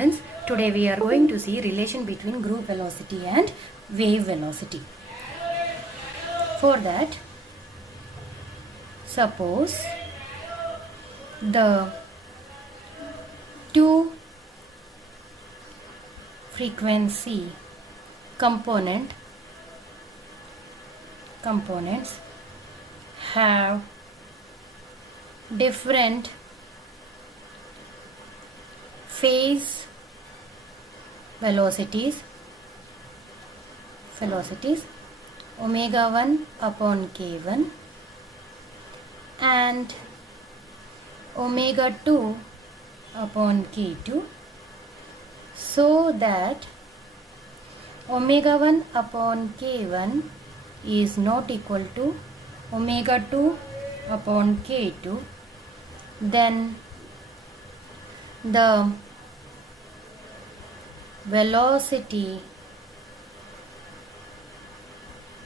students, today we are going to see relation between group velocity and wave velocity. For that, suppose the two frequency components have different phase velocities omega 1 upon k1 and omega 2 upon k2, so that omega 1 upon k1 is not equal to omega 2 upon k2, then the velocity,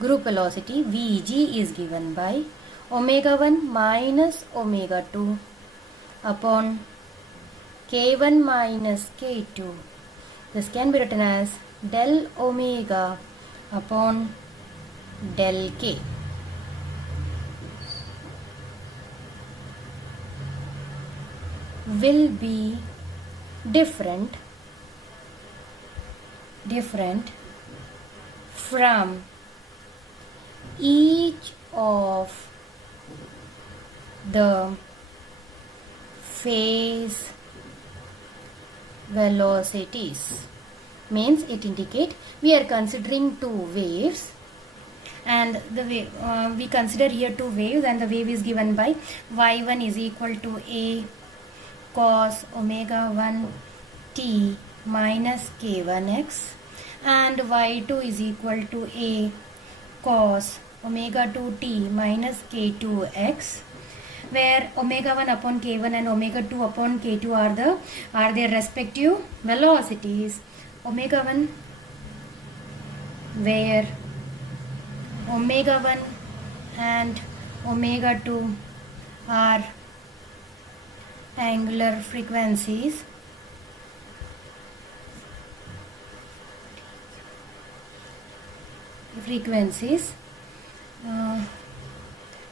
group velocity Vg is given by omega 1 minus omega 2 upon k1 minus k2. This can be written as del omega upon del k. Will be different from each of the phase velocities. Means it indicate we are considering two waves, and the wave, we consider here two waves, and the wave is given by y1 is equal to a cos omega 1 t minus k1x, and y2 is equal to a cos omega 2 t minus k2x, where omega 1 upon k1 and omega 2 upon k2 are their respective velocities. Omega 1, where omega 1 and omega 2 are angular frequencies,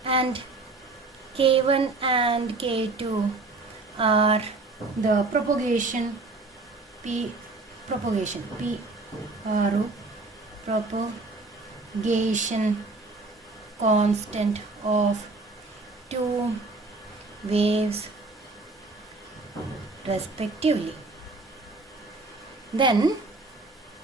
and k1 and k2 are the propagation constant of two waves respectively. Then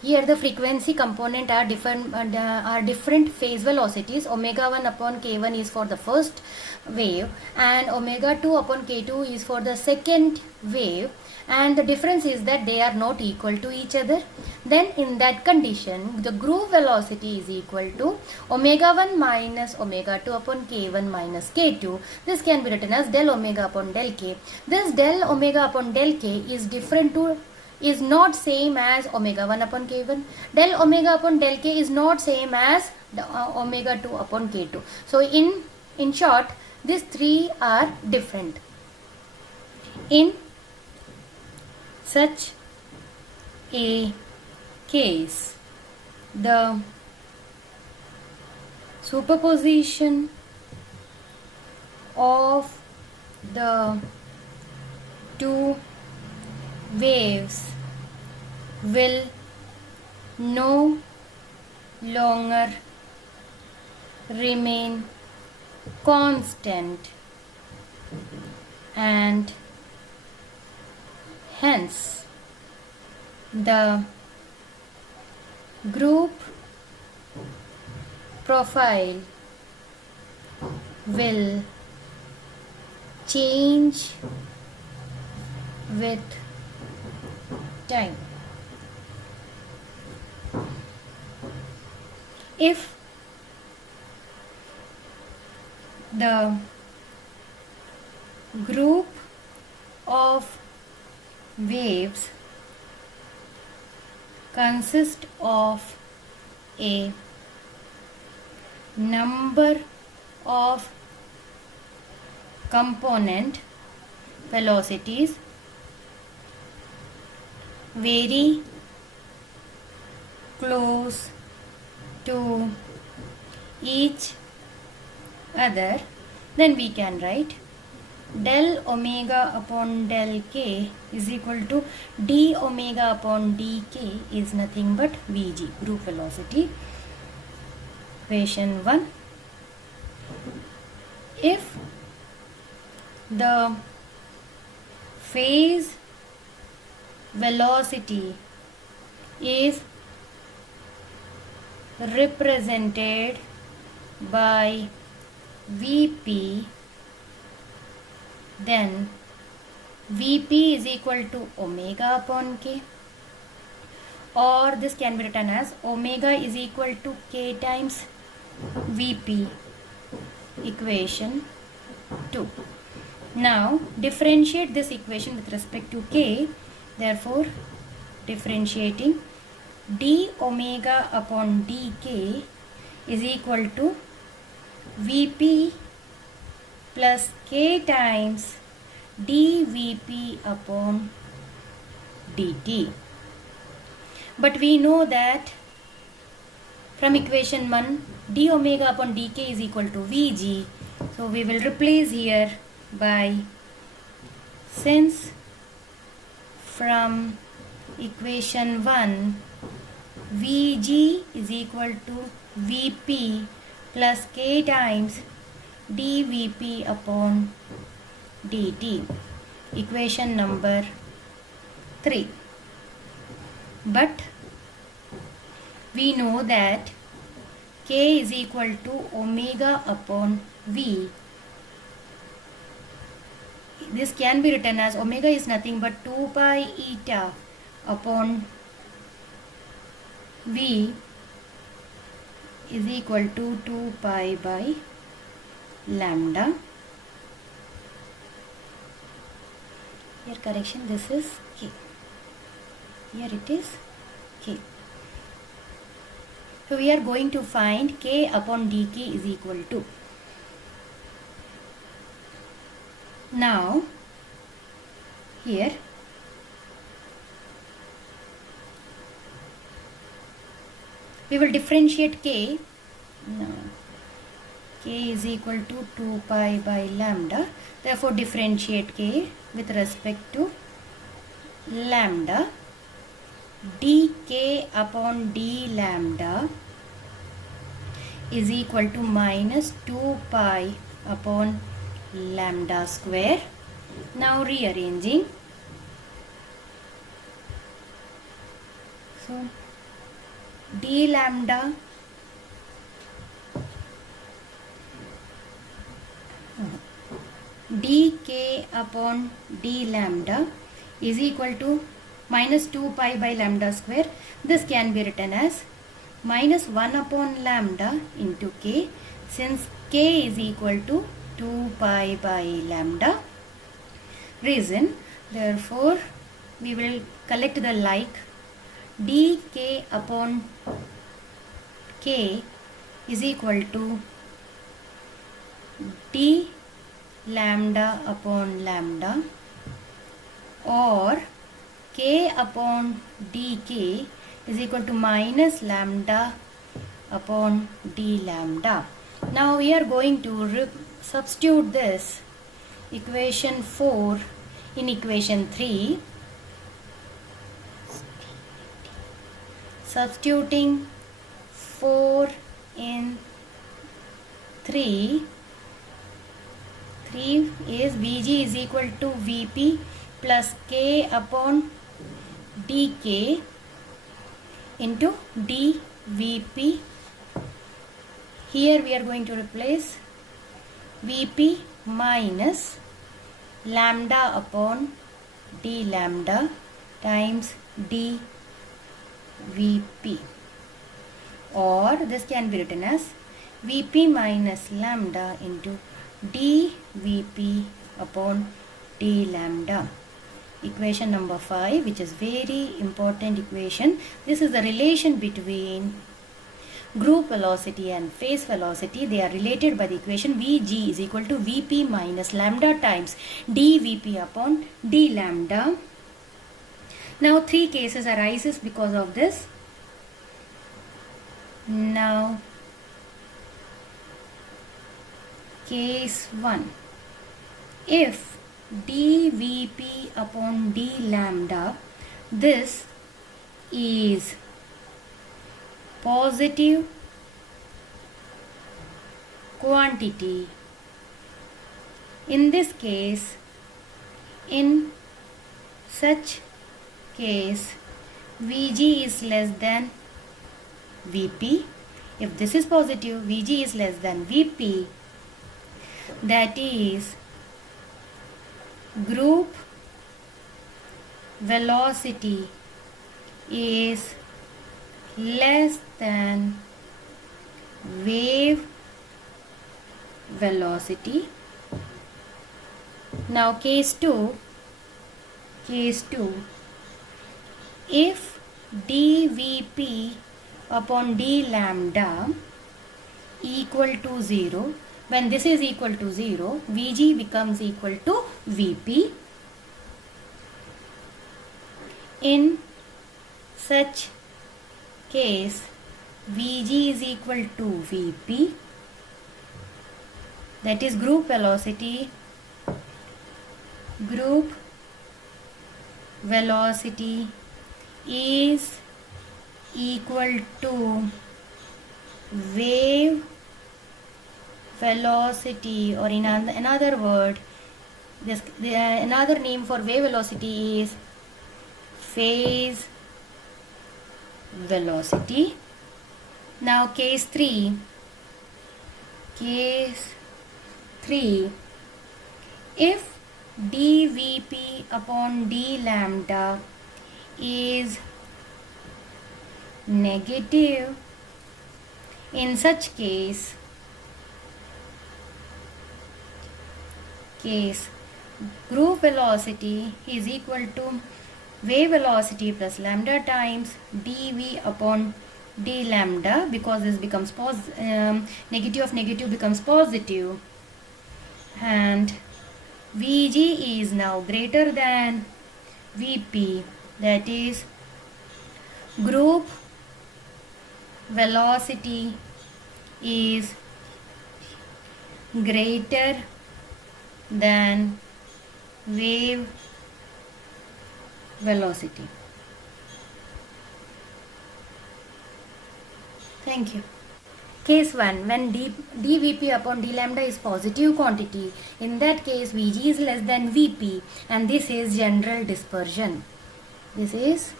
here the frequency component are different phase velocities. Omega 1 upon k1 is for the first wave and omega 2 upon k2 is for the second wave, and the difference is that they are not equal to each other. Then in that condition the group velocity is equal to omega 1 minus omega 2 upon k1 minus k2. This can be written as del omega upon del k. This del omega upon del k is not same as omega 1 upon k1. Del omega upon del k is not same as the omega 2 upon k2. So in short, these three are different. In such a case, the superposition of the two waves will no longer remain constant, and hence the group profile will change with time. If the group of waves consist of a number of component velocities very close to each other, then we can write del omega upon del k is equal to d omega upon dk is nothing but Vg, group velocity. Equation 1. If the phase velocity is represented by Vp, then Vp is equal to omega upon k, or this can be written as omega is equal to k times Vp. Equation 2. Now differentiate this equation with respect to k. Therefore, differentiating d omega upon dk is equal to Vp plus k times dVp upon dt. But we know that from equation 1, d omega upon dk is equal to Vg. So we will replace here by, since from equation 1 Vg is equal to Vp plus k times dVp upon dt. Equation number 3. But we know that k is equal to omega upon v. This can be written as omega is nothing but 2 pi eta upon v is equal to 2 pi by lambda. Here correction, this is k. Here it is k. So we are going to find k upon dk is equal to. Now here we will differentiate k. Now k is equal to 2 pi by lambda. Therefore differentiate k with respect to lambda. dk upon d lambda is equal to minus 2 pi upon lambda square. Now rearranging. So d lambda dk upon d lambda is equal to minus 2 pi by lambda square. This can be written as minus 1 upon lambda into k, since k is equal to 2 pi by lambda. Reason, therefore we will collect the like. dk upon k is equal to d lambda upon lambda, or k upon dk is equal to minus lambda upon d lambda. Now we are going to substitute this equation 4 in equation 3. Substituting 4 in 3 is Vg is equal to Vp plus k upon dk into dVp. Here we are going to replace Vp minus lambda upon d lambda times dVp, or this can be written as Vp minus lambda into dVp upon d lambda. Equation number 5, which is very important equation. This is the relation between group velocity and phase velocity. They are related by the equation Vg is equal to Vp minus lambda times dVp upon d lambda. Now three cases arises because of this. Now case 1. If dVp upon d lambda, this is positive quantity, in this case, in such case, Vg is less than Vp. If this is positive, Vg is less than Vp, that is group velocity is less than wave velocity. Now case 2, if dVp upon d lambda equal to 0, when this is equal to 0, Vg becomes equal to Vp. In such case, Vg is equal to Vp, that is group velocity is equal to wave velocity, or in another word, another name for wave velocity is phase velocity. Now case 3, if dVp upon d lambda is negative, in such case group velocity is equal to wave velocity plus lambda times dV upon d lambda, because this becomes negative of negative becomes positive, and Vg is now greater than Vp, that is group velocity is greater than wave velocity. Thank you. Case 1, when dVp upon d lambda is positive quantity, in that case Vg is less than Vp, and this is general dispersion. This is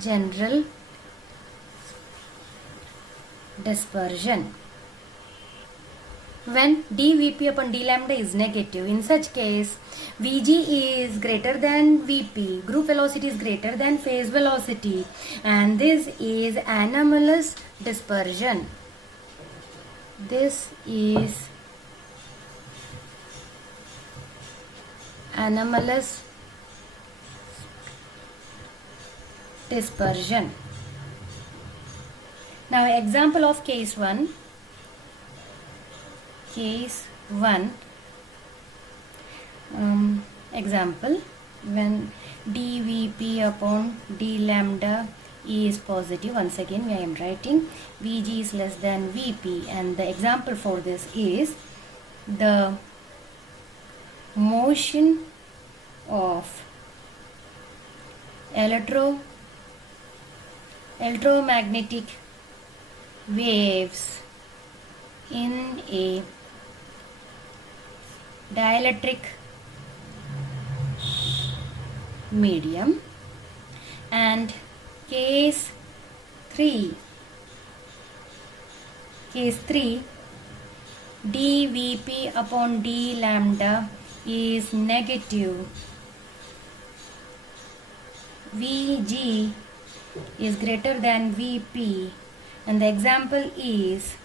general dispersion. When dVp upon d lambda is negative, in such case Vg is greater than Vp, group velocity is greater than phase velocity, and this is anomalous dispersion. This is anomalous dispersion. Now example of case 1. Example, when dVp upon d lambda is positive, once again I am writing Vg is less than Vp, and the example for this is the motion of electromagnetic waves in a dielectric medium. And case 3, dVp upon d lambda is negative, Vg is greater than Vp, and the example is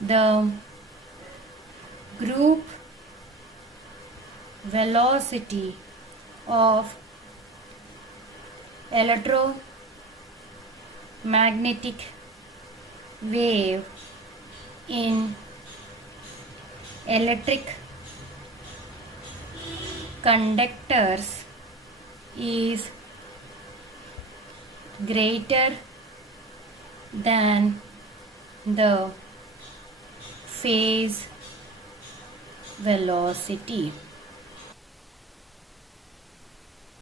the group velocity of electromagnetic wave in electric conductors is greater than the phase velocity.